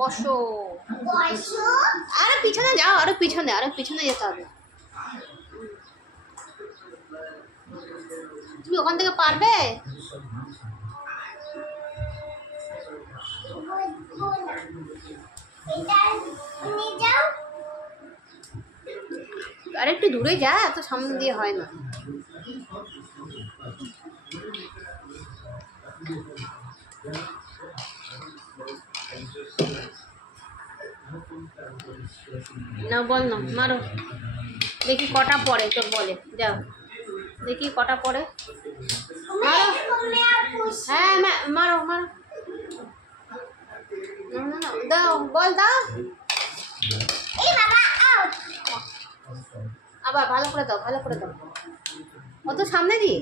বসো বসো, আরে পিছনে যাও, আরো পিছনে যেতে হবে। তুমি ওখান থেকে পারবে? আর একটু দূরে যা, এত সামনে দিয়ে হয় না। না বল না, মারো দেখি কটা পড়ে, তোর বলে যাও দেখি কটা পড়ে। হ্যাঁ মারো মারো, দাও বল দাও, আবার ভালো করে দাও, ভালো করে দাও, অত সামনে দিয়ে।